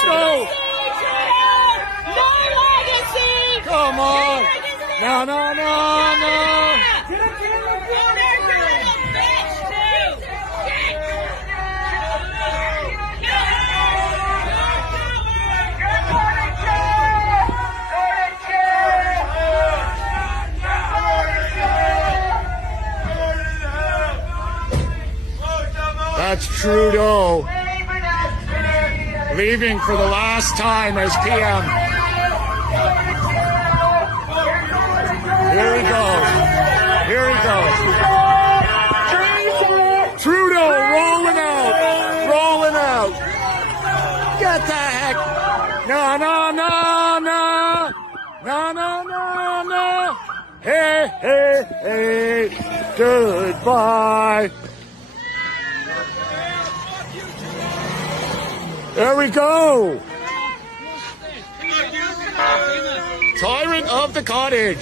Trudeau. No legacy. Come on. No, no, no, no. That's Trudeau leaving for the last time as PM. Here he goes. Here he goes. Trudeau rolling out. Rolling out. Get the heck. No, no, no, no. No, no, no, no. Hey, hey, hey. Goodbye. There we go. Tyrant of the cottage.